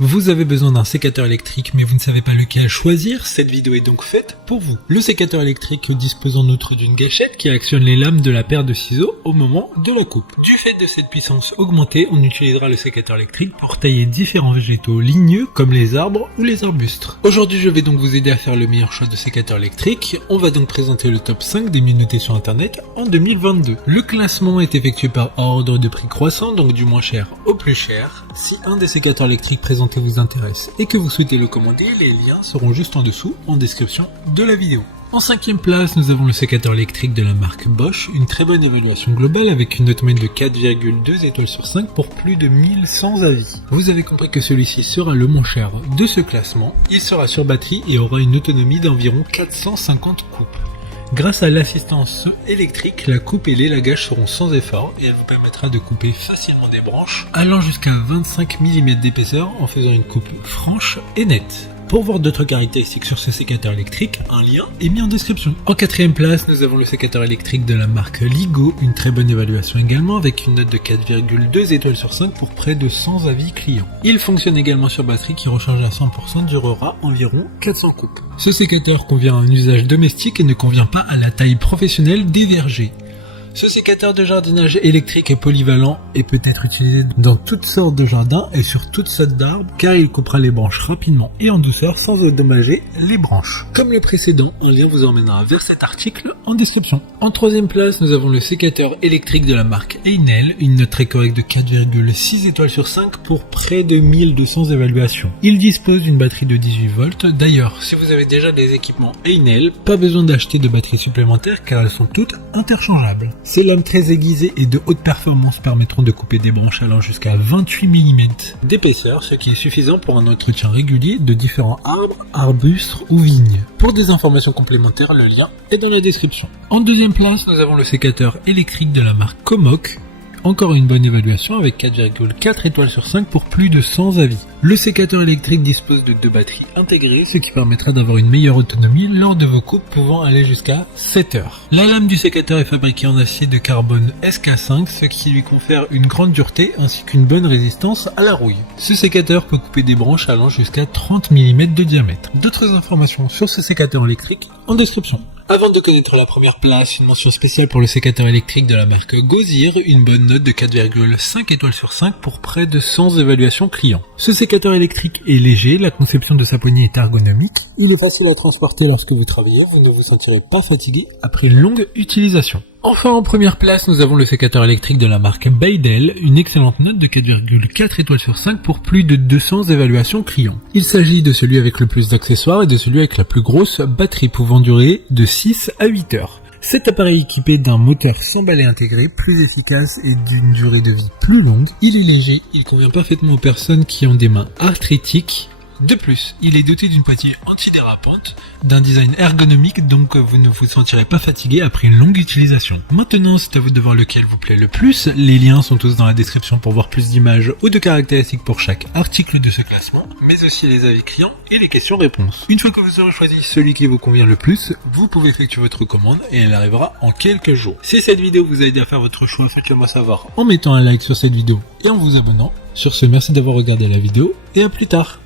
Vous avez besoin d'un sécateur électrique mais vous ne savez pas lequel choisir, cette vidéo est donc faite pour vous. Le sécateur électrique dispose en outre d'une gâchette qui actionne les lames de la paire de ciseaux au moment de la coupe. Du fait de cette puissance augmentée, on utilisera le sécateur électrique pour tailler différents végétaux ligneux comme les arbres ou les arbustes. Aujourd'hui je vais donc vous aider à faire le meilleur choix de sécateur électrique. On va donc présenter le top 5 des mieux notés sur internet en 2022. Le classement est effectué par ordre de prix croissant, donc du moins cher au plus cher. Si un des sécateurs électriques présentés vous intéresse et que vous souhaitez le commander, les liens seront juste en dessous en description de la vidéo. En 5e place, nous avons le sécateur électrique de la marque Bosch, une très bonne évaluation globale avec une note moyenne de 4,2 étoiles sur 5 pour plus de 1100 avis. Vous avez compris que celui-ci sera le moins cher de ce classement. Il sera sur batterie et aura une autonomie d'environ 450 coupes. Grâce à l'assistance électrique, la coupe et l'élagage seront sans effort et elle vous permettra de couper facilement des branches allant jusqu'à 25 mm d'épaisseur en faisant une coupe franche et nette. Pour voir d'autres caractéristiques sur ce sécateur électrique, un lien est mis en description. En 4e place, nous avons le sécateur électrique de la marque Ligo, une très bonne évaluation également avec une note de 4,2 étoiles sur 5 pour près de 100 avis clients. Il fonctionne également sur batterie qui recharge à 100% durera environ 400 coupes. Ce sécateur convient à un usage domestique et ne convient pas à la taille professionnelle des vergers. Ce sécateur de jardinage électrique est polyvalent et peut être utilisé dans toutes sortes de jardins et sur toutes sortes d'arbres car il coupera les branches rapidement et en douceur sans endommager les branches. Comme le précédent, un lien vous emmènera vers cet article en description. En 3e place, nous avons le sécateur électrique de la marque Einel, une note très correcte de 4,6 étoiles sur 5 pour près de 1200 évaluations. Il dispose d'une batterie de 18 volts. D'ailleurs, si vous avez déjà des équipements Einel, pas besoin d'acheter de batteries supplémentaires car elles sont toutes interchangeables. Ces lames très aiguisées et de haute performance permettront de couper des branches allant jusqu'à 28 mm d'épaisseur, ce qui est suffisant pour un entretien régulier de différents arbres, arbustes ou vignes. Pour des informations complémentaires, le lien est dans la description. En 2e place, nous avons le sécateur électrique de la marque Comoc. Encore une bonne évaluation avec 4,4 étoiles sur 5 pour plus de 100 avis. Le sécateur électrique dispose de 2 batteries intégrées, ce qui permettra d'avoir une meilleure autonomie lors de vos coupes pouvant aller jusqu'à 7 heures. La lame du sécateur est fabriquée en acier de carbone SK5, ce qui lui confère une grande dureté ainsi qu'une bonne résistance à la rouille. Ce sécateur peut couper des branches allant jusqu'à 30 mm de diamètre. D'autres informations sur ce sécateur électrique en description. Avant de connaître la première place, une mention spéciale pour le sécateur électrique de la marque Gozir, une bonne note de 4,5 étoiles sur 5 pour près de 100 évaluations clients. Ce sécateur électrique est léger, la conception de sa poignée est ergonomique, il est facile à transporter lorsque vous travaillez, vous ne vous sentirez pas fatigué après une longue utilisation. Enfin, en première place, nous avons le sécateur électrique de la marque Beidel, une excellente note de 4,4 étoiles sur 5 pour plus de 200 évaluations clients. Il s'agit de celui avec le plus d'accessoires et de celui avec la plus grosse batterie pouvant durer de 6 à 8 heures. Cet appareil équipé d'un moteur sans balai intégré, plus efficace et d'une durée de vie plus longue, il est léger, il convient parfaitement aux personnes qui ont des mains arthritiques. De plus, il est doté d'une poignée antidérapante, d'un design ergonomique donc vous ne vous sentirez pas fatigué après une longue utilisation. Maintenant, c'est à vous de voir lequel vous plaît le plus. Les liens sont tous dans la description pour voir plus d'images ou de caractéristiques pour chaque article de ce classement, mais aussi les avis clients et les questions-réponses. Une fois que vous aurez choisi celui qui vous convient le plus, vous pouvez effectuer votre commande et elle arrivera en quelques jours. Si cette vidéo vous a aidé à faire votre choix, faites-le moi savoir en mettant un like sur cette vidéo et en vous abonnant. Sur ce, merci d'avoir regardé la vidéo et à plus tard.